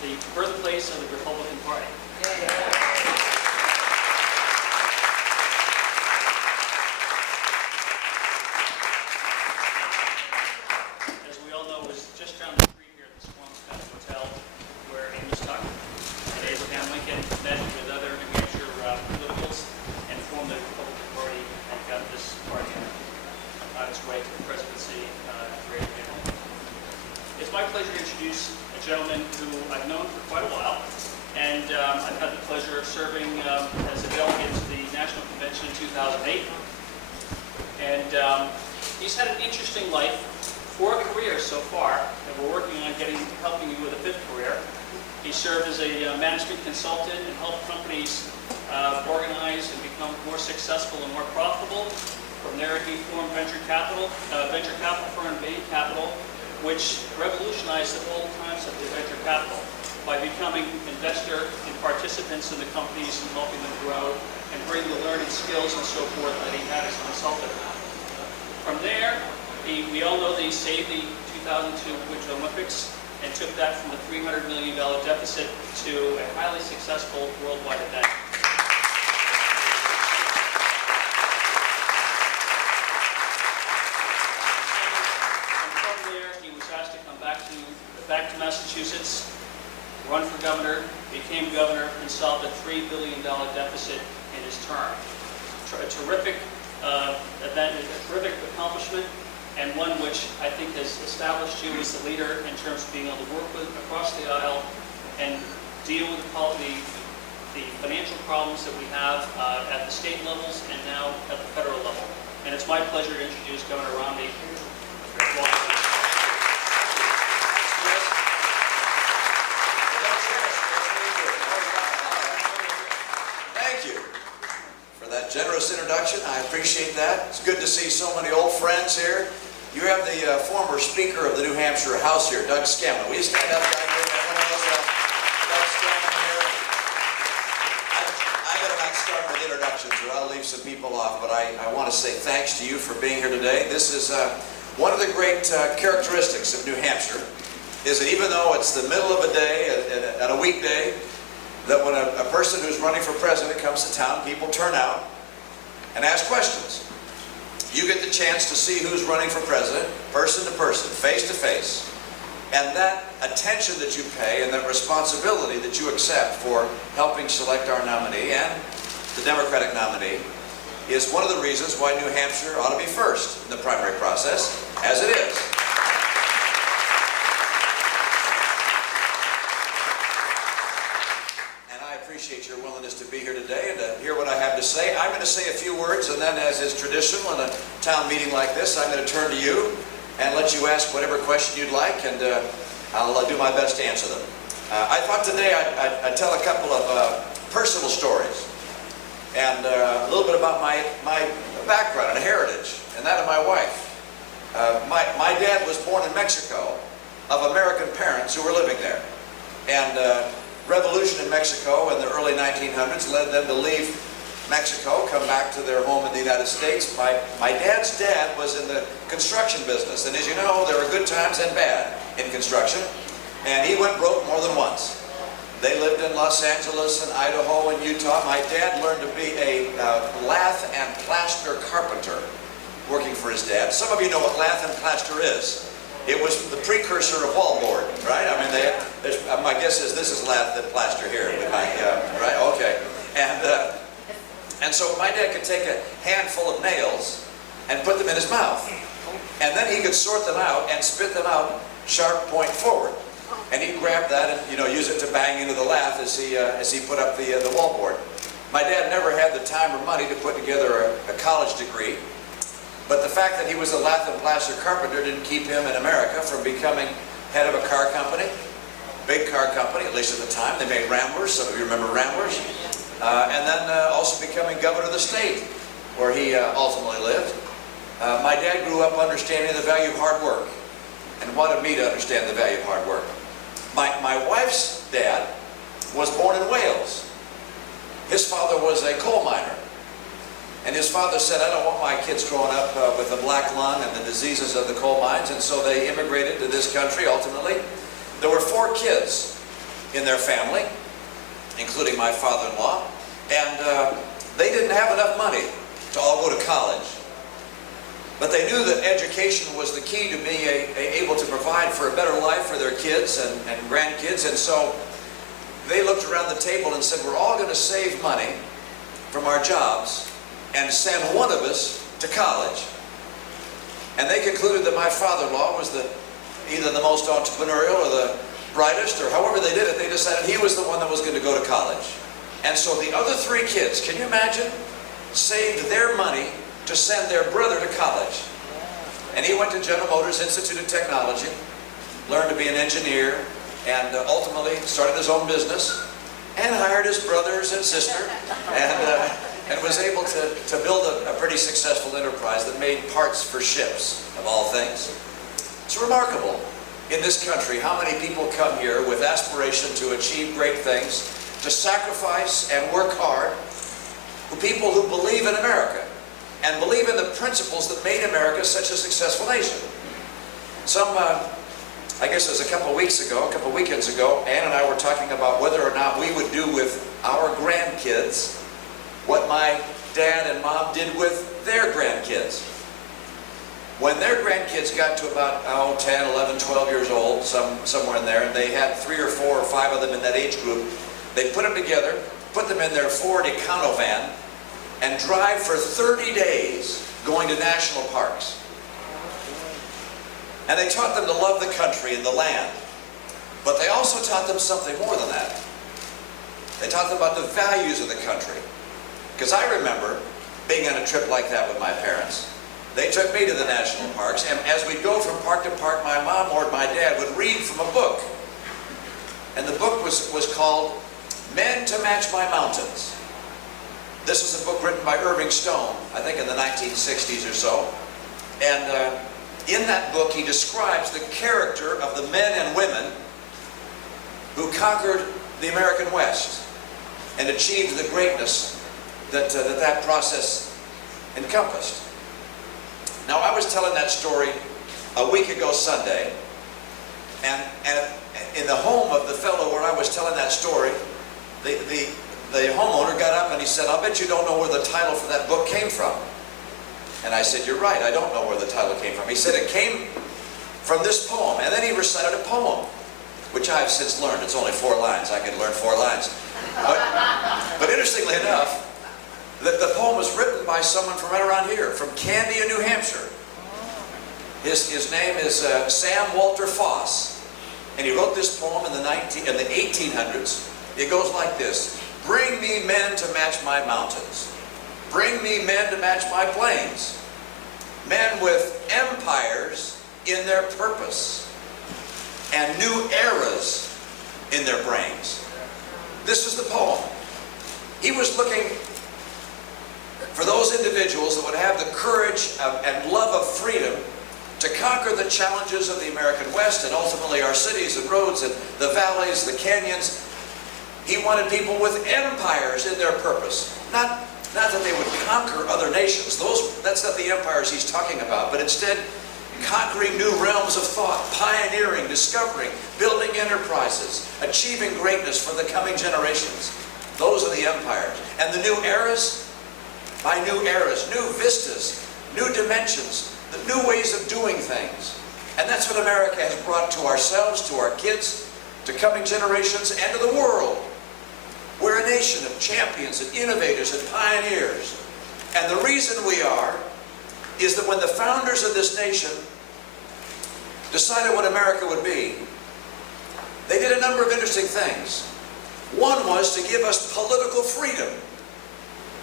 the birthplace of the Republican Party. As we all know, it was just down the street here at the Swampscott Hotel where Amos Tucker and Abraham Lincoln met with other New Hampshire politicals and formed the Republican Party and got this party on its way to the presidency after Abraham Lincoln. It's my pleasure to introduce a gentleman who I've known for quite a while, and I've had the pleasure of serving as a delegate to the National Convention in 2008. And he's had an interesting life, 4 careers so far, and we're working on helping you with a 5th career. He served as a management consultant and helped companies organize and become more successful and more profitable. From there, he formed venture capital firm Bain Capital, which revolutionized the whole concept of venture capital by becoming investor and participants in the companies and helping them grow and bring the learning skills and so forth that he had as a consultant. From there, we all know that he saved the 2002 Winter Olympics and took that from a $300 million deficit to a highly successful worldwide event. Back to Massachusetts, run for governor, became governor, and solved a $3 billion deficit in his term. A terrific event, a terrific accomplishment, and one which I think has established you as the leader in terms of being able to work with across the aisle and deal with the financial problems that we have at the state levels and now at the federal level. And it's my pleasure to introduce Governor Romney. Generous introduction. I appreciate that. It's good to see so many old friends here. You have the former Speaker of the New Hampshire House here, Doug Scanlon. Will you stand up, Doug? Everyone else, Doug Scanlon here. I better not start with introductions or I'll leave some people off, but I want to say thanks to you for being here today. This is one of the great characteristics of New Hampshire is that even though it's the middle of a day, at a weekday, that when a person who's running for president comes to town, people turn out and ask questions. You get the chance to see who's running for president, person to person, face to face. And that attention that you pay and that responsibility that you accept for helping select our nominee and the Democratic nominee is one of the reasons why New Hampshire ought to be first in the primary process, as it is. Appreciate your willingness to be here today and to hear what I have to say. I'm going to say a few words, and then, as is traditional in a town meeting like this, I'm going to turn to you and let you ask whatever question you'd like, and I'll do my best to answer them. I thought today I'd tell a couple of personal stories and a little bit about my background and heritage, and that of my wife. My dad was born in Mexico of American parents who were living there, and revolution in Mexico in the early 1900s led them to leave Mexico, come back to their home in the United States. My dad's dad was in the construction business, and as you know, there are good times and bad in construction, and he went broke more than once. They lived in Los Angeles and Idaho and Utah. My dad learned to be a lath and plaster carpenter working for his dad. Some of you know what lath and plaster is. It was the precursor of wallboard, right? I mean, my guess is this is lath and plaster here, right? Okay. And so my dad could take a handful of nails and put them in his mouth, and then he could sort them out and spit them out sharp point forward. And he'd grab that and use it to bang into the lath as he put up the wallboard. My dad never had the time or money to put together a college degree. But the fact that he was a lath and plaster carpenter didn't keep him in America from becoming head of a car company, big car company, at least at the time. They made Ramblers, some of you remember Ramblers. And then also becoming governor of the state, where he ultimately lived. My dad grew up understanding the value of hard work and wanted me to understand the value of hard work. My wife's dad was born in Wales. His father was a coal miner. And his father said, I don't want my kids growing up with a black lung and the diseases of the coal mines, and so they immigrated to this country ultimately. There were 4 kids in their family, including my father-in-law, and they didn't have enough money to all go to college. But they knew that education was the key to being able to provide for a better life for their kids and grandkids, and so they looked around the table and said, we're all going to save money from our jobs and send one of us to college. And they concluded that my father-in-law was either the most entrepreneurial or the brightest, or however they did it, they decided he was the one that was going to go to college. And so the other three kids, can you imagine, saved their money to send their brother to college. And he went to General Motors Institute of Technology, learned to be an engineer, and ultimately started his own business, and hired his brothers and sister, and was able to build a pretty successful enterprise that made parts for ships, of all things. It's remarkable in this country how many people come here with aspiration to achieve great things, to sacrifice and work hard, people who believe in America and believe in the principles that made America such a successful nation. I guess it was a couple weekends ago, Ann and I were talking about whether or not we would do with our grandkids what my dad and mom did with their grandkids. When their grandkids got to about 10, 11, 12 years old, somewhere in there, and they had 3 or 4 or 5 of them in that age group, they put them together, put them in their Ford Econovan, and drive for 30 days going to national parks. And they taught them to love the country and the land. But they also taught them something more than that. They taught them about the values of the country. Because I remember being on a trip like that with my parents. They took me to the national parks, and as we'd go from park to park, my mom or my dad would read from a book. And the book was called Men to Match My Mountains. This was a book written by Irving Stone, I think in the 1960s or so. And in that book, he describes the character of the men and women who conquered the American West and achieved the greatness that process encompassed. Now, I was telling that story a week ago Sunday, and in the home of the fellow where I was telling that story, the homeowner got up and he said, I'll bet you don't know where the title for that book came from. And I said, you're right, I don't know where the title came from. He said it came from this poem, and then he recited a poem, which I've since learned. It's only 4 lines. I can learn 4 lines. But interestingly enough, the poem was written by someone from right around here, from Candia, New Hampshire. His name is Sam Walter Foss, and he wrote this poem in the 1800s. It goes like this: bring me men to match my mountains. Bring me men to match my plains. Men with empires in their purpose and new eras in their brains. This is the poem. He was looking for those individuals that would have the courage and love of freedom to conquer the challenges of the American West and ultimately our cities and roads and the valleys, the canyons. He wanted people with empires in their purpose. Not that they would conquer other nations. That's not the empires he's talking about, but instead conquering new realms of thought, pioneering, discovering, building enterprises, achieving greatness for the coming generations. Those are the empires. And the new eras, by new eras, new vistas, new dimensions, the new ways of doing things. And that's what America has brought to ourselves, to our kids, to coming generations, and to the world. We're a nation of champions and innovators and pioneers. And the reason we are is that when the founders of this nation decided what America would be, they did a number of interesting things. One was to give us political freedom.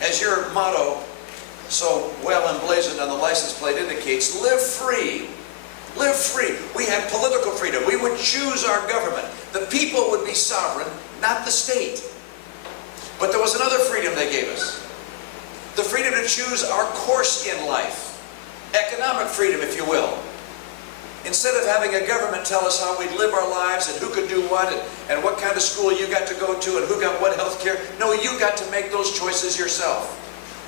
As your motto so well emblazoned on the license plate indicates, live free. Live free. We had political freedom. We would choose our government. The people would be sovereign, not the state. But there was another freedom they gave us. The freedom to choose our course in life. Economic freedom, if you will. Instead of having a government tell us how we'd live our lives and who could do what and what kind of school you got to go to and who got what health care, no, you got to make those choices yourself.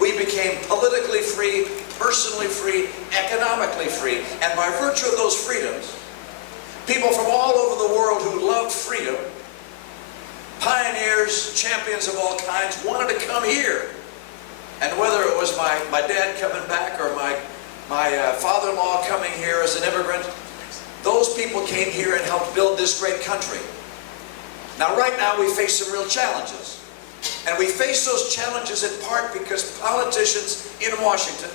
We became politically free, personally free, economically free, and by virtue of those freedoms, people from all over the world who loved freedom pioneers, champions of all kinds, wanted to come here. And whether it was my dad coming back or my father-in-law coming here as an immigrant, those people came here and helped build this great country. Now, right now, we face some real challenges. And we face those challenges in part because politicians in Washington,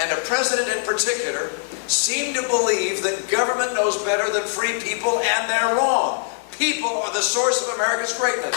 and the president in particular, seem to believe that government knows better than free people, and they're wrong. People are the source of America's greatness.